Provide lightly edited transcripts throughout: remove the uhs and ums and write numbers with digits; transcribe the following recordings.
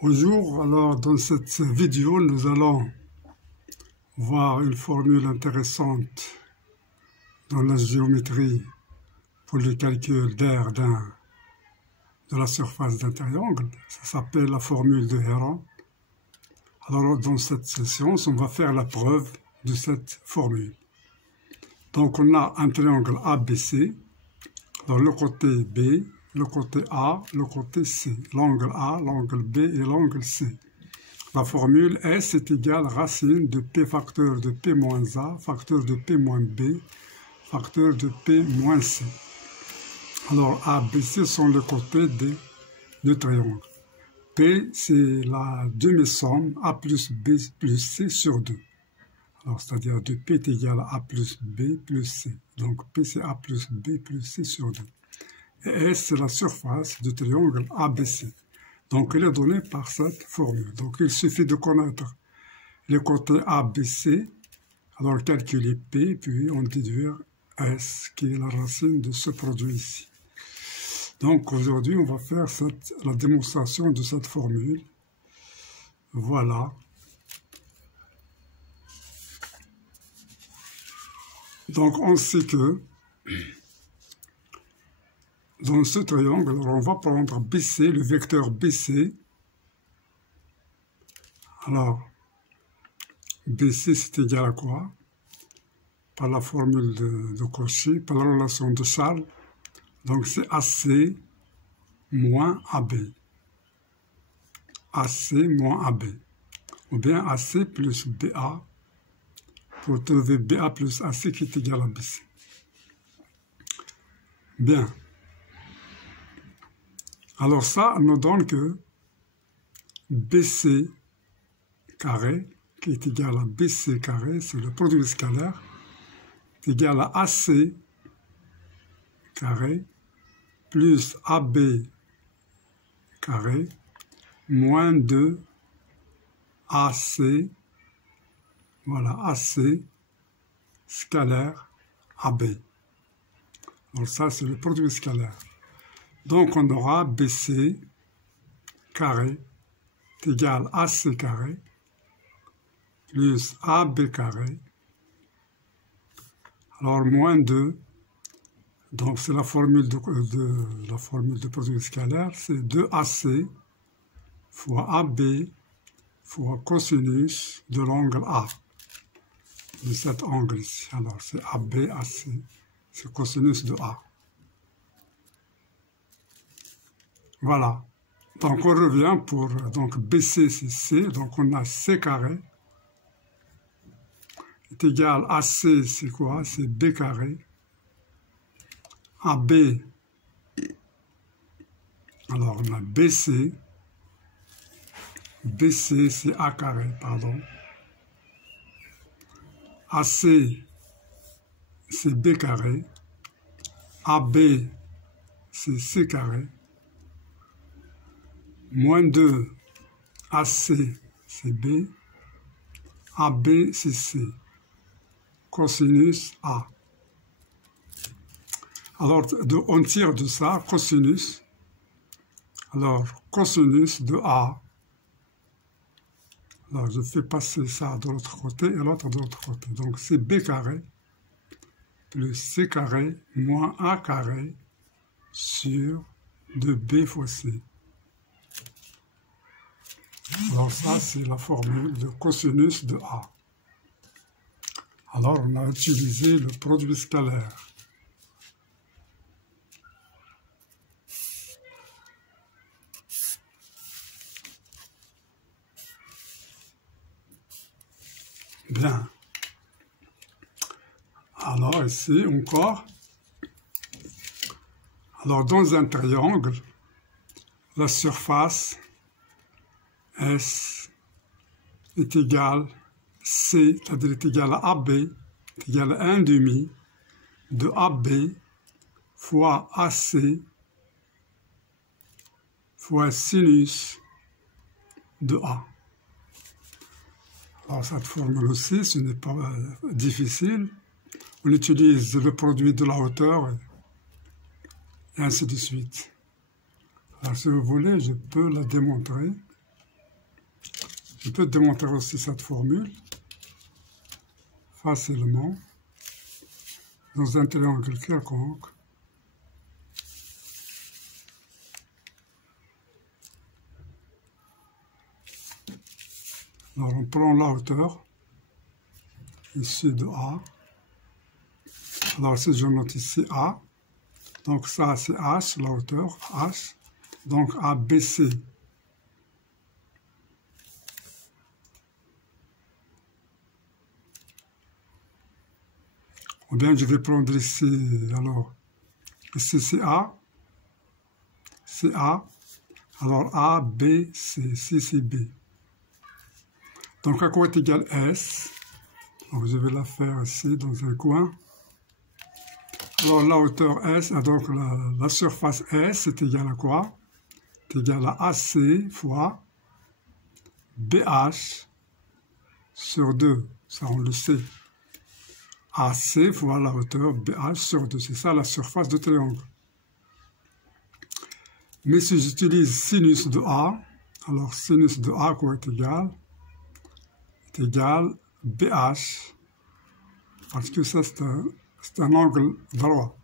Bonjour, alors dans cette vidéo, nous allons voir une formule intéressante dans la géométrie pour le calcul d'aire de la surface d'un triangle. Ça s'appelle la formule de Héron. Alors dans cette séance, on va faire la preuve de cette formule. Donc on a un triangle ABC, dans le côté B, le côté A, le côté C, l'angle A, l'angle B et l'angle C. La formule S est égale à racine de P facteur de P moins A, facteur de P moins B, facteur de P moins C. Alors A, B, C sont les côtés du triangle. P, c'est la demi-somme A plus B plus C sur 2. Alors, c'est-à-dire de P est égal à A plus B plus C. Donc P, c'est A plus B plus C sur 2. Et S, c'est la surface du triangle ABC. Donc, elle est donnée par cette formule. Donc, il suffit de connaître les côtés ABC, alors calculer P, puis on déduire S, qui est la racine de ce produit ici. Donc, aujourd'hui, on va faire la démonstration de cette formule. Voilà. Donc, on sait que dans ce triangle, alors on va prendre BC, le vecteur BC. Alors, BC, c'est égal à quoi? Par la formule de Cauchy, par la relation de Charles. Donc, c'est AC moins AB. AC moins AB. Ou bien AC plus BA, pour trouver BA plus AC qui est égal à BC. Bien. Alors ça nous donne que BC carré, qui est égal à BC carré, c'est le produit scalaire, est égal à AC carré plus AB carré moins 2 AC, voilà, AC scalaire AB. Donc ça, c'est le produit scalaire. Donc, on aura BC carré est égal à AC carré plus AB carré. Alors, moins 2. Donc, c'est la formule de produit scalaire. C'est 2AC fois AB fois cosinus de l'angle A. De cet angle ici. Alors, c'est AB, AC. C'est cosinus de A. Voilà. Donc, on revient pour... Donc, BC, c'est C. Donc, on a C carré. Est égal à C, c'est quoi? C'est B carré. AB. Alors, on a BC. BC, c'est A carré, pardon. AC, c'est B carré. AB, c'est C carré. Moins 2, AC, c'est B. AB, c'est C. Cosinus A. Alors, on tire de ça, cosinus. Alors, cosinus de A. Alors, je fais passer ça de l'autre côté et l'autre de l'autre côté. Donc, c'est B carré plus C carré moins A carré sur 2B fois C. Alors ça, c'est la formule de cosinus de A. Alors, on a utilisé le produit scalaire. Bien. Alors, ici, encore. Alors, dans un triangle, la surface S est égale C, c'est-à-dire est égale à AB, est égale à 1/2 de AB fois AC fois sinus de A. Alors cette formule aussi, ce n'est pas difficile. On utilise le produit de la hauteur et ainsi de suite. Alors si vous voulez, je peux la démontrer. Je peux démontrer aussi cette formule facilement dans un triangle quelconque. Alors on prend la hauteur ici de A. Alors si je note ici A, donc ça c'est H, la hauteur H, donc ABC. Ou bien je vais prendre ici, alors ici c'est A, alors A, B, C, ici c'est B. Donc à quoi est égal S? Donc je vais la faire ici dans un coin. Alors la hauteur S, donc la surface S est égale à quoi? C'est égal à AC fois BH sur 2. Ça on le sait. AC fois la hauteur BH sur 2. C'est ça la surface de triangle. Mais si j'utilise sinus de A, alors sinus de A quoi est égal? Est égal BH, parce que ça c'est un angle droit.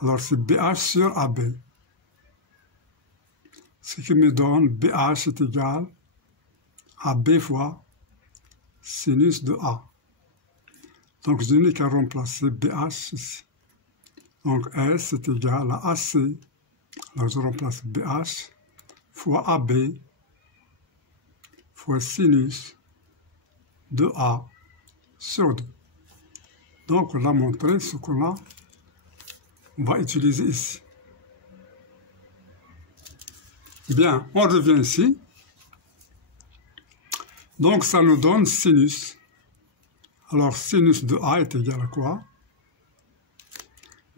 Alors c'est BH sur AB. Ce qui me donne BH est égal à B fois sinus de A. Donc je n'ai qu'à remplacer BH ici. Donc S est égal à AC. Alors je remplace BH fois AB fois sinus de A sur 2. Donc on a montré ce qu'on va utiliser ici. Bien, on revient ici. Donc ça nous donne sinus. Alors sinus de A est égal à quoi?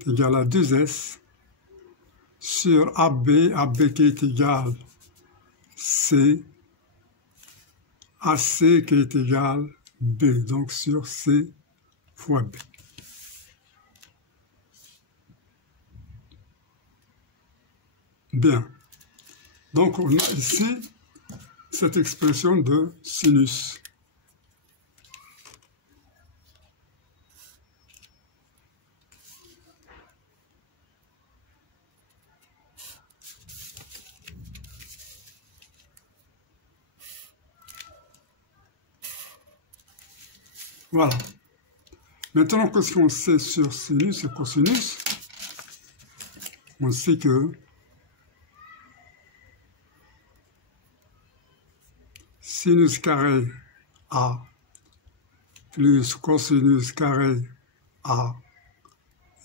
Est égal à 2S sur AB, AB qui est égal C, AC qui est égal B, donc sur C fois B. Bien. Donc on a ici cette expression de sinus. Voilà. Maintenant, qu'est-ce qu'on sait sur sinus et cosinus? On sait que sinus carré A plus cosinus carré A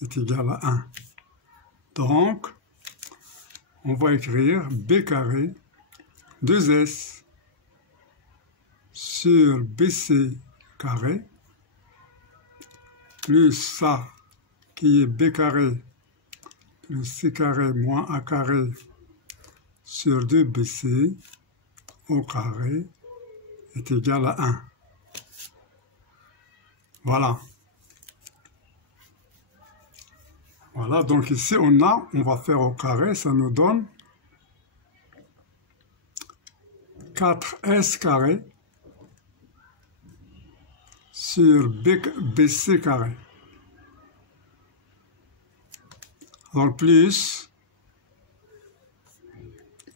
est égal à 1. Donc, on va écrire B carré 2S sur BC carré plus ça qui est B carré plus C carré moins A carré sur 2BC au carré est égal à 1. Voilà. Voilà, donc ici on va faire au carré, ça nous donne 4S carré sur BC carré. Alors plus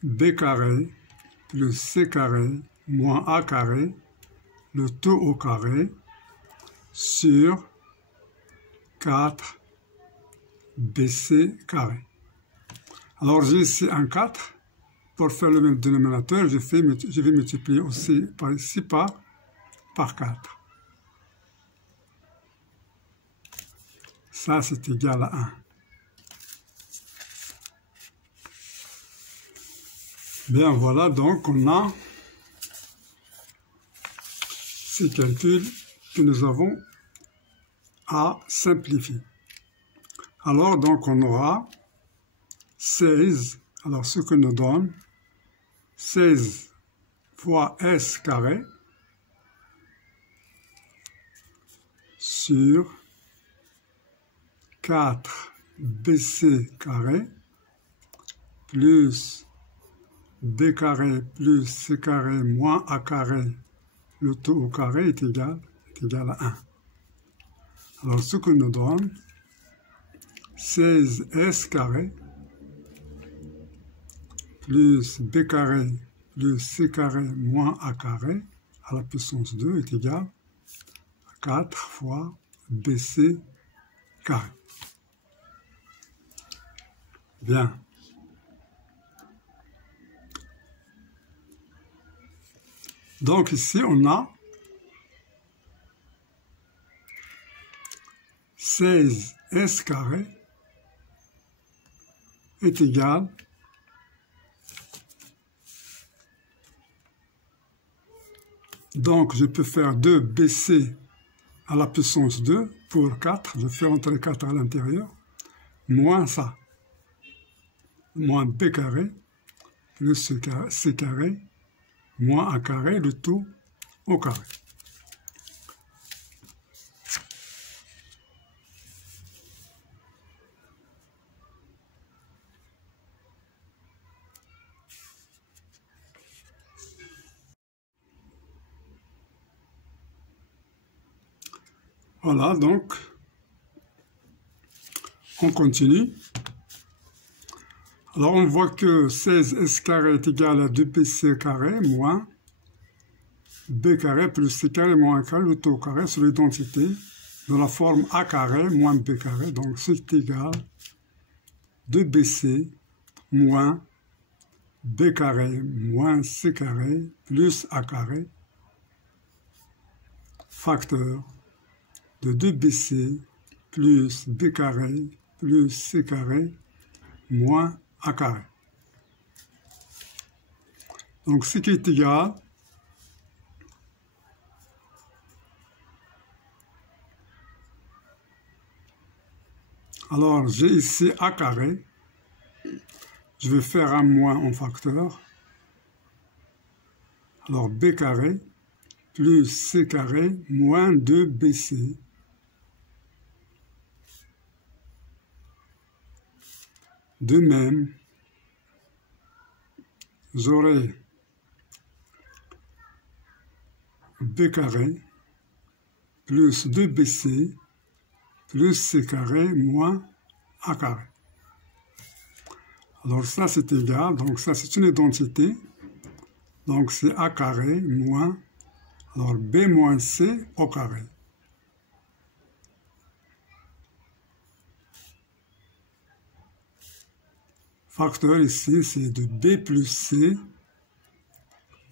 B carré plus C carré moins A carré, le tout au carré, sur 4 BC carré. Alors j'ai ici un 4. Pour faire le même dénominateur, je vais multiplier aussi par ici par 4. Ça, c'est égal à 1. Bien, voilà, donc on a ces calculs que nous avons à simplifier. Alors, donc, on aura 16, alors ce que nous donne 16 fois S carré sur 4 BC carré plus B carré plus C carré moins A carré le tout au carré est égal à 1. Alors, ce que nous donne 16s carré plus b carré plus c carré moins a carré à la puissance 2 est égal à 4 fois bc carré. Bien. Donc ici, on a 16s carré est égal donc je peux faire 2bc à la puissance 2 pour 4, je fais entrer 4 à l'intérieur, moins ça, moins b carré plus c carré moins a carré, le tout au carré. Voilà, donc, on continue. Alors, on voit que 16s carré est égal à 2bc carré moins b carré plus c carré moins a carré, le tout au carré, sur l'identité de la forme a carré moins b carré. Donc, c'est égal 2bc moins b carré moins c carré plus a carré, facteur de 2bc plus b carré plus c carré moins a carré. Donc, ce qui est égal alors j'ai ici a carré, je vais faire un moins en facteur, alors b carré plus c carré moins 2bc. De même, j'aurai b carré plus 2bc plus c carré moins a carré. Alors ça c'est égal, donc ça c'est une identité, donc c'est a carré moins, alors b moins c au carré. Facteur ici, c'est de b plus c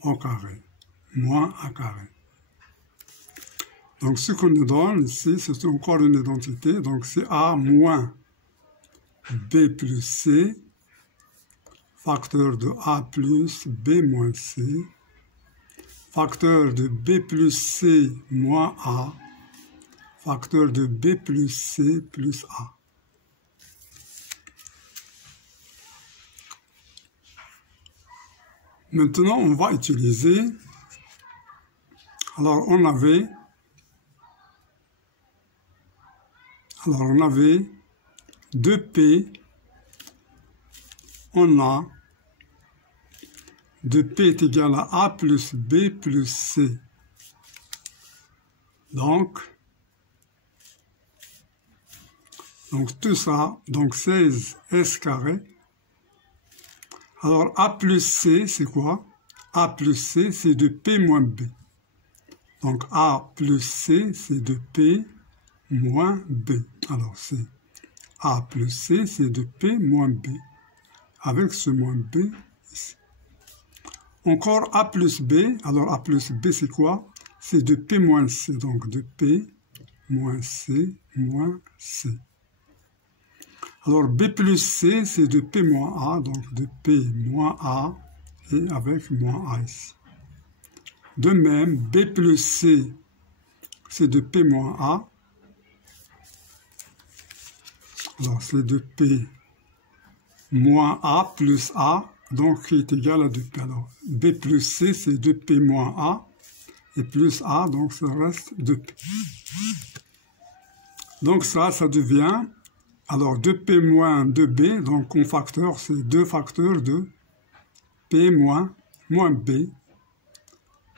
au carré, moins a carré. Donc ce qu'on nous donne ici, c'est encore une identité, donc c'est a moins b plus c, facteur de a plus b moins c, facteur de b plus c moins a, facteur de b plus c plus a. Maintenant, on va utiliser, alors on avait 2p, on a 2p est égal à a plus b plus c. Donc tout ça, donc 16s carré. Alors, A plus C, c'est quoi? A plus C, c'est de P moins B. Donc, A plus C, c'est de P moins B. Alors, c'est A plus C, c'est de P moins B. Avec ce moins B ici. Encore A plus B. Alors, A plus B, c'est quoi? C'est de P moins C. Donc, de P moins C moins C. Alors, B plus C, c'est de P moins A, donc de P moins A, et avec moins A ici. De même, B plus C, c'est de P moins A. Alors, c'est de P moins A plus A, donc qui est égal à 2P. Alors, B plus C, c'est de P moins A, et plus A, donc ça reste 2P. Donc ça devient... Alors, 2P moins 2B, donc en facteur, c'est 2 facteurs de P moins B.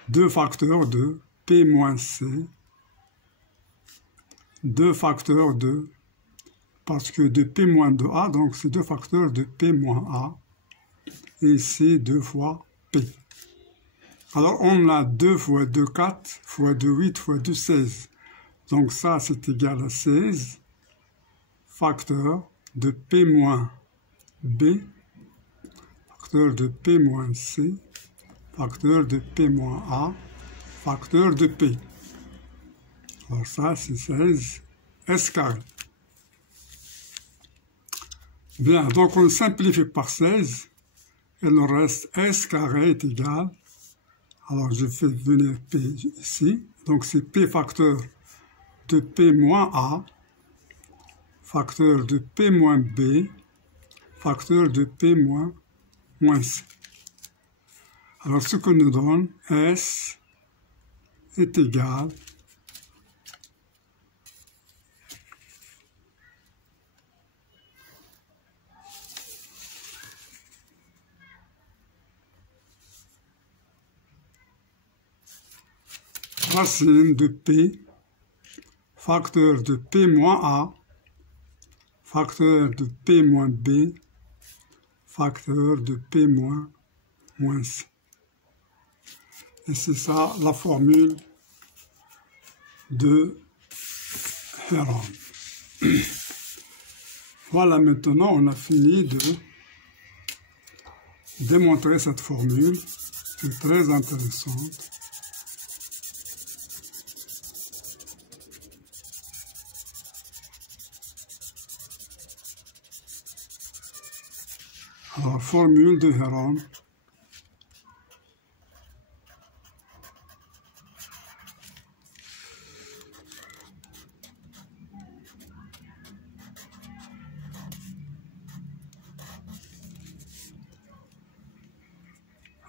2 facteurs de P moins C, 2 facteurs de, parce que de P moins 2A, donc c'est 2 facteurs de P moins A, et c'est 2 fois P. Alors on a 2 fois 2, 4, fois 2, 8, fois 2, 16. Donc ça c'est égal à 16 facteurs de P moins B, facteur de P moins C, facteur de P moins A, facteur de P. Alors ça, c'est 16 S carré. Bien, donc on simplifie par 16. Il nous reste S carré est égal. Alors je fais venir P ici. Donc c'est P facteur de P moins A, facteur de P moins B, facteur de P moins C. Alors ce que nous donne S est égal racine de P, facteur de P moins A, facteur de P moins B, facteur de P moins C. Et c'est ça la formule de Heron. Voilà, maintenant on a fini de démontrer cette formule, qui est très intéressante. Alors, formule de Heron.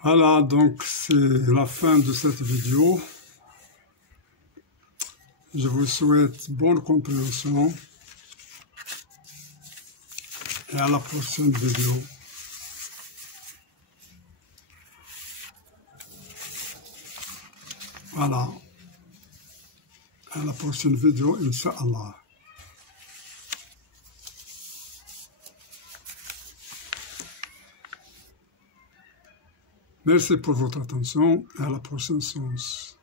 Voilà, donc c'est la fin de cette vidéo. Je vous souhaite bonne compréhension et à la prochaine vidéo. Voilà, à la prochaine vidéo, Inch'Allah. Merci pour votre attention et à la prochaine séance.